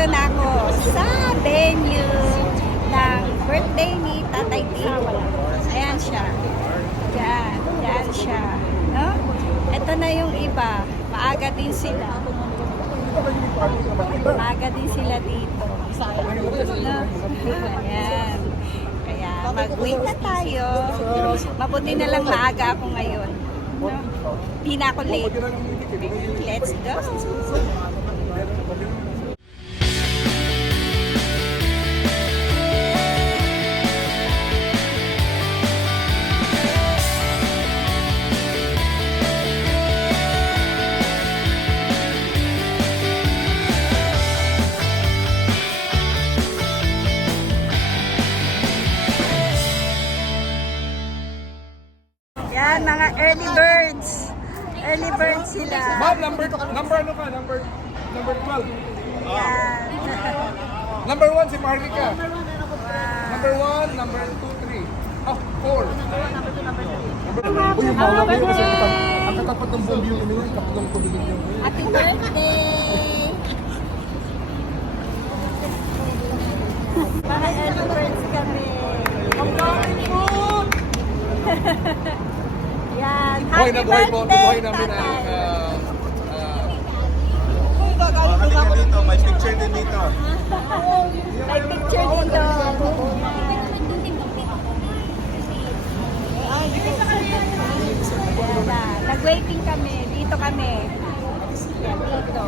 nandito na ako sa venue ng birthday ni Tatay Tito. Ayan siya. Yan siya. No? Ito na yung iba. Maaga din sila. Maaga din sila dito. No? Ayan. Kaya mag-wait na tayo. Mabuti na lang maaga ako ngayon. No? Di na ako late. Let's go! Yan, mga early birds. Early birds sila. Ma'am, number ano ka? Number 12. Yan. Number 1 si Marika. Wow. Number 1, number 2, 3. 4. Happy birthday! Ang katapat ng bombi yung ino, yung kapag ng tubig yung Happy birthday! Mga early birds kami. Ang dami po! Yan. buhay Happy na buhay po. birthday, Buhay namin ang Halika dito, may picture din dito. may picture din doon. Yan na. Nag-waiting kami. Dito kami. Yan, dito.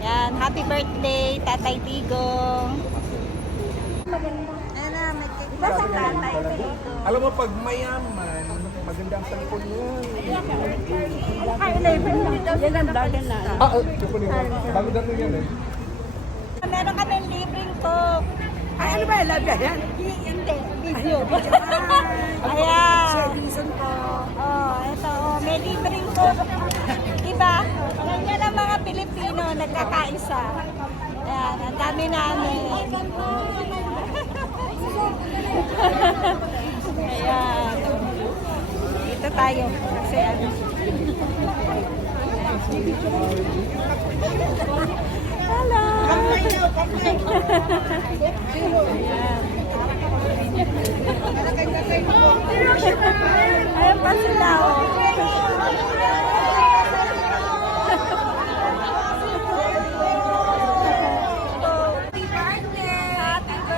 Yan. Happy birthday, Tatay Tigong. Ayan na, may cake pa sa Tatay Tigong. alam mo, pag mayaman, maganda ang tangkol mo. Ay, 11. Yan ang dagan na. Bago dami yan eh. Meron kami libreng coke. Ay, ano ba? Love yan? Hindi, video. Ayan. Servison po. Oh, ito, oh, may libreng coke. Diba? Ganyan ang mga Pilipino, nagkakaisa. Ayan, ang dami namin. Ayan. Dito tayo. Kasi ano. Hello! Ayan pa sila, oh.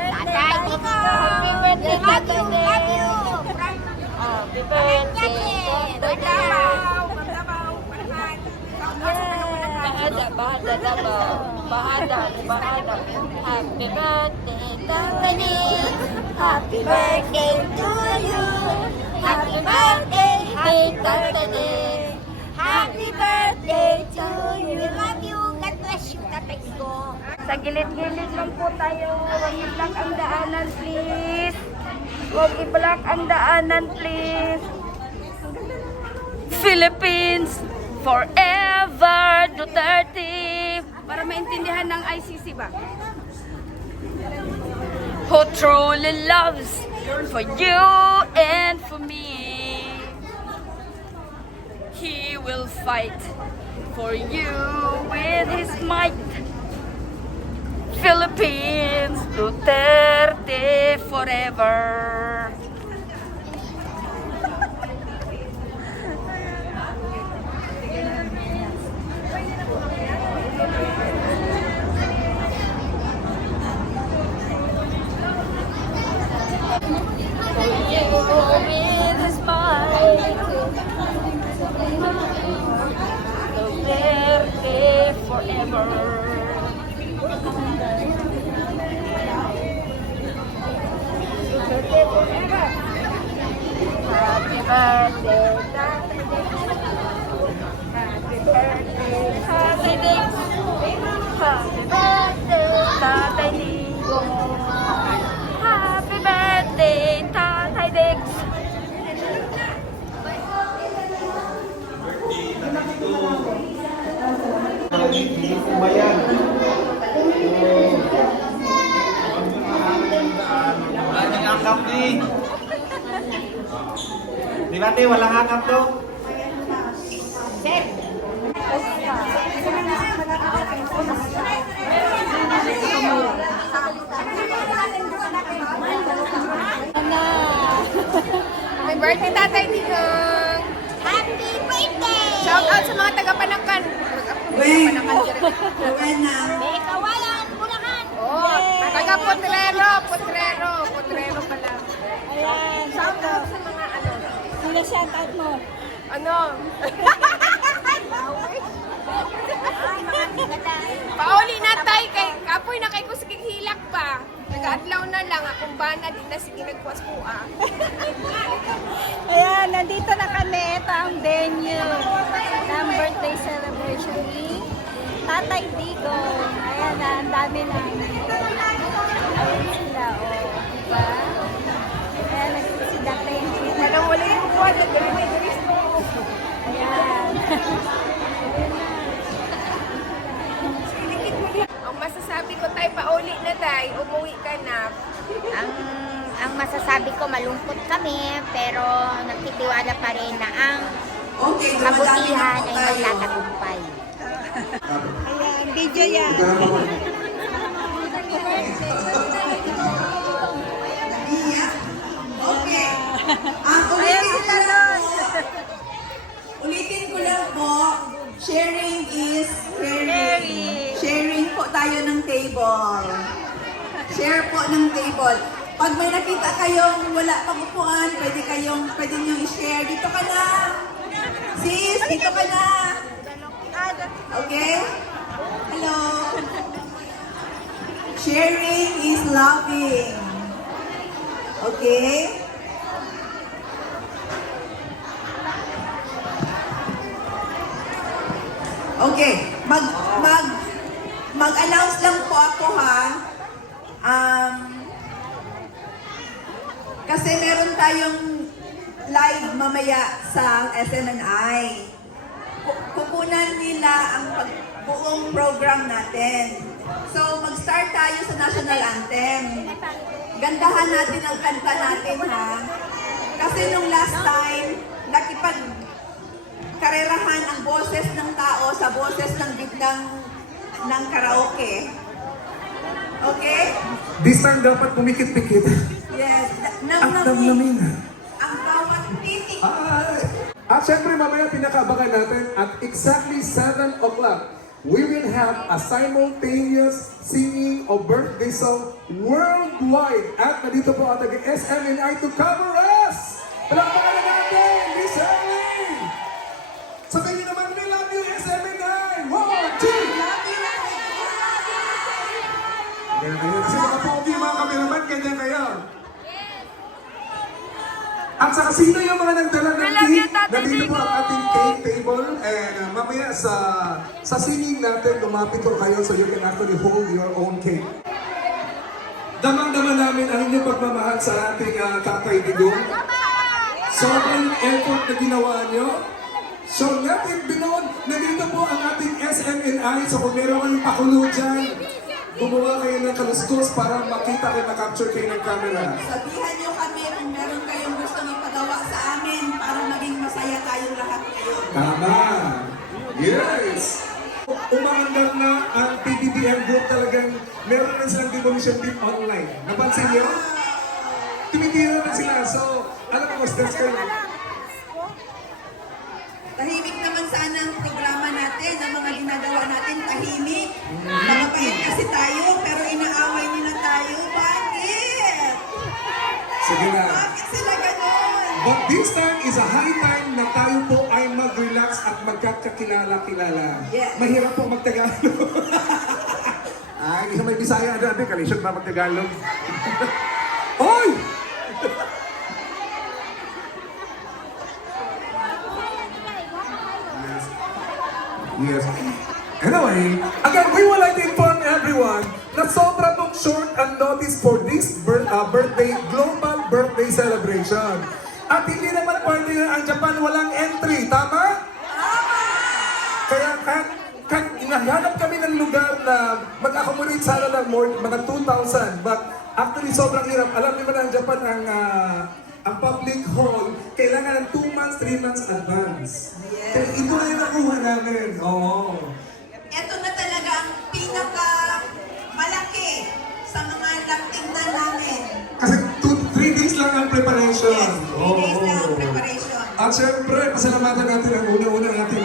Happy birthday! Happy birthday! Happy birthday! Happy birthday! Bahada. Happy birthday, Tatay. Happy birthday to you. Happy birthday, Tatay. Happy birthday to you. We love you. God bless you, Tatay ko. Sa gilid-gilid lang po tayo. Huwag i-block ang daanan, please. Huwag i-block ang daanan, please. Philippines forever, Duterte. Para maintindihan ng ICC ba? Who truly loves for you and for me. He will fight for you with his might. Philippines, Duterte forever. With his might. Duterte forever. Happy birthday, Tatay. Happy birthday, Tatay Dix. Happy birthday, Tatay Ligo. Happy birthday, Tatay Dix. Laging akap ni. Di ba, te? Walang akap to? Ana. Happy birthday, Tatay Digong! Happy birthday! Shout out sa mga taga-Panangkan. May kawalan, Bulacan! Oh, taga-Potrero pala. Ayan. Shout out sa mga ano. Sino shout out mo? Ano? Pauli na tay kay kapoy na kay kusigig hilak pa. Nag-adlaw na lang akong bana di na sige nagpuas po ah. Ayan, nandito na kami. Ito ang venue ng birthday celebration ni Tatay Digong. Ayan na, ang dami na. Ayan sila, oh. Diba? Ayan, nagsisidating. Anong wala yung kukuha na dali Ayan. Ang masasabi ko tay pauli na tay, umuwi ka na. Ang masasabi ko, malungkot kami, pero nagtitiwala pa rin na ang kabutihan ay magtatagumpay. Ayan, video yan. Okay. Ayan sila nun. Ulitin ko lang po, sharing is caring. Sharing po tayo ng table. Share po ng table. Pag may nakita kayong wala pang upuan, pwede nyo i-share. Dito ka na. Sis, dito ka na. Okay? Hello. Sharing is loving. Okay? Okay, mag-announce lang po ako ha. Kasi meron tayong live mamaya sa SMNI. Kukunan nila ang buong program natin. So, mag-start tayo sa national anthem. Gandahan natin ang kanta natin ha. Kasi nung last time, karerahan ang boses ng tao sa boses ng karaoke. Okay? This time dapat pumikit-pikit. Yes. Ang namnamin. Ang bawat titik. At syempre mamaya pinakabakan natin at exactly 7 o'clock, we will have a simultaneous singing of birthday song worldwide. At nandito po ang taga-SMNI to cover us! Palakpakan na natin, Miss Erling! Sabihin niyo naman, we love you, SMNI! 1, 2! Ganyan kayo. Kasi mga pogi, mga cameraman, ganyan kayo. At saka sino yung mga nagdala ng cake? Nandito po ang ating cake table. And mamaya sa singing natin, lumapit ko kayo so you can actually hold your own cake. Damang-dama namin ang inyong pagmamahal sa ating Tatay Digong. Sobrang effort na ginawa nyo. So natin binood, nandito po ang ating SMNI. So kung meron kayong pakulo dyan, gumawa kayo ng kalustos para makita kayo, na-capture kayo ng camera. Sabihan niyo kami kung meron kayong gusto ipagawa sa amin para maging masaya tayong lahat ngayon. Tama! Yes! Umaandar na ang PBBM group talagang meron na silang demolition team online. Napansin niyo? Tumitira na sila. So, alam mo, stress kayo. Tahimik naman sana ang programa natin, ang mga ginagawa natin, tahimik. Mababait kasi tayo, pero inaaway nila tayo. Bakit? Sige na. Bakit sila ganun? But this time is a high time na tayo po ay mag-relax at magkakakilala-kilala. Yes. Mahirap po magtagalog. Hindi sa may Bisaya dati, kalisyon pa magtagalog. Oy! Yes. Anyway, again, we would like to inform everyone na sobra pong short ang notice for this global birthday celebration. At hindi naman pwede na ang Japan walang entry, tama? Kaya inahanap kami ng lugar na mag-accommodate sana ng more, mga 2,000. But actually sobrang hirap. Alam niyo ba na ang Japan ang public hall, kailangan ng 2 months 3 months advance. Yes. Kaya ito na yung nakuha namin. Oo. Ito na talaga ang pinaka malaki sa mga nagtinda namin. Kasi 3 days lang ang preparation. Yes, 3 days lang ang preparation. At syempre, pasalamatan natin ang una-una natin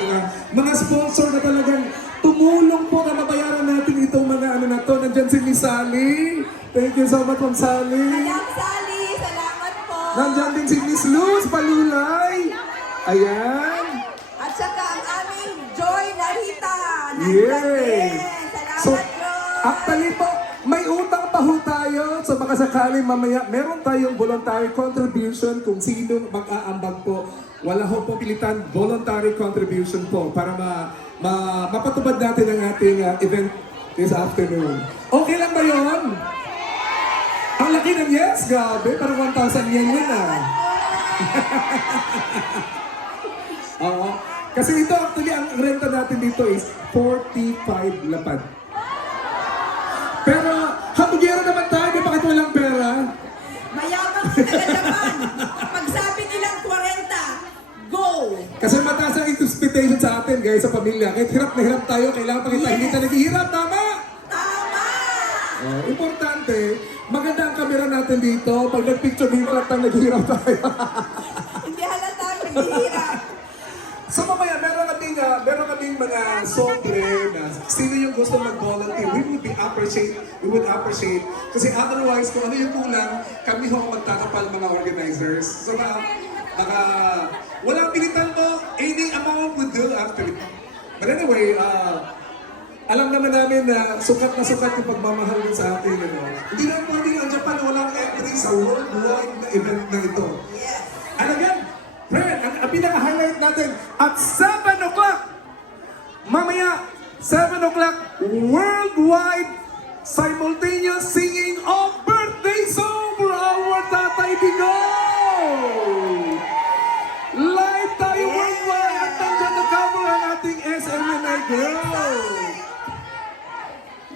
mga sponsor na talagang tumulong po na mabayaran natin itong mga ano na to. Nandyan si Miss Sally. Thank you so much, Ma'am Sally. Madam Sally, salamat po. Nandyan din si Miss Luz Palulay. Ayan. At saka ang aming Joy Narita. Yay! Nandyan din. So, Salamat po. actually po, may utang pa ho tayo. So baka sakaling mamaya, meron tayong voluntary contribution kung sino mag-aambag po. Wala ho po pilitan, voluntary contribution po para mapatubad natin ang ating event this afternoon. Okay lang ba yun? Ang laki ng yes, gabi. Parang 1,000 yen yun ah. Oo. Kasi ito actually, ang renta natin dito is 45 lapad. Pero, hamugero naman tayo, di bakit walang pera? Mayabang sa taga-Japan. Pag sabi nilang 40, go! Kasi mataas ang expectation sa atin, guys, sa pamilya. Kahit hirap na hirap tayo, kailangan pakita, hindi tayo naghihirap, tama? Tama! Importante, maganda ang kamera natin dito. Pag nag-picture dito, lang naghihirap tayo. Hindi halata, naghihirap. So mamaya, meron kaming mga sobre na sino yung gusto mag-volunteer, we would appreciate. Kasi otherwise, kung ano yung kulang, kami ho ang magtatapal mga organizers. So baka walang pilitan mo, any amount would do actually. But anyway, alam naman namin na sukat yung pagmamahal din sa atin. Ano? Hindi naman pwedeng ang Japan, walang entry sa worldwide na event na ito. Yes. And again, friend, ang pinaka-highlight natin at 7 o'clock, mamaya, 7 o'clock, worldwide simultaneous singing of birthday song for our Tatay Digong! Live tayo worldwide at nandiyan na cover ang ating SMNI girl!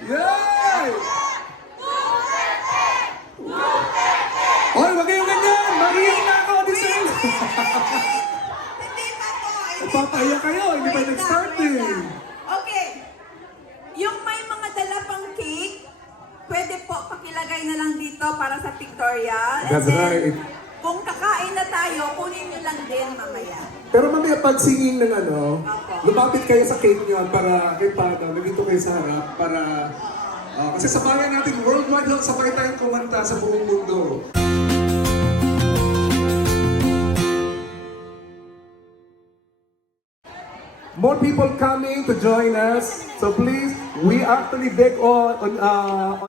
Yay! Oy, wag kayong ganyan! Mahina ako, Disney! Hindi pa po. Papaya kayo, hindi pa nag-start eh. Okay. Yung may mga dala pang cake, pwede po pakilagay na lang dito para sa pictorial. And That's then, right. kung kakain na tayo, kunin nyo lang din mamaya. Pero mamaya pag singing ng ano, lumapit kayo sa cake nyo para kahit paano, nandito kayo sa harap para... kasi sa bayan natin, worldwide, sabay tayong kumanta sa buong mundo. More people coming to join us. So please, we actually beg on